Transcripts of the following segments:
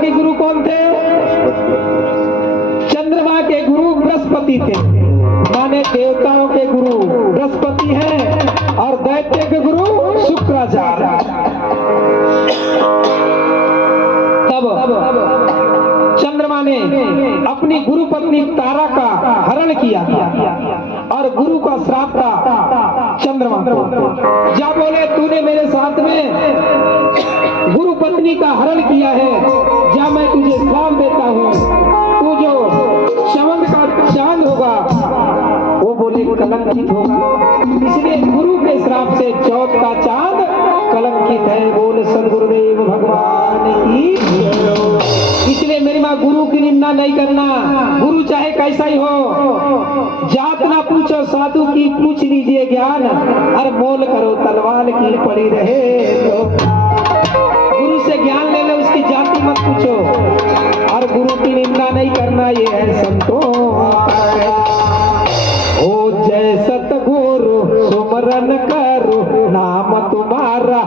के गुरु कौन थे? चंद्रमा के गुरु बृहस्पति थे, माने देवताओं के गुरु बृहस्पति हैं और दैत्य के गुरु शुक्राचार्य। तब चंद्रमा ने अपनी गुरु पत्नी तारा का हरण किया और गुरु का श्राप था चंद्रमा को। जा बोले तूने मेरे साथ में गुरु पत्नी का हरण किया है, जा मैं तुझे श्राप देता हूँ, तू जो चमन का चांद होगा वो बोले कलंकित होगा। इसलिए गुरु के श्राप से चौथ का चांद कलंकित है। बोल सदगुरुदेव भगवान की। इसलिए मेरी माँ गुरु की निंदा नहीं करना, गुरु चाहे कैसा ही हो। जात ना पूछो साधु की, पूछ लीजिए ज्ञान, और मोल करो तलवार की पड़ी रहे तो। गुरु से ज्ञान ले लो, उसकी जाति मत पूछो, और गुरु की निंदा नहीं करना, ये है संतों। ओ जय सतगुरु सुमरन करो, नाम तुम्हारा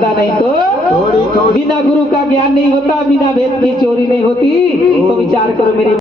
ज्यादा नहीं तो बिना गुरु का ज्ञान नहीं होता, बिना वेद की चोरी नहीं होती। तो विचार करो मेरे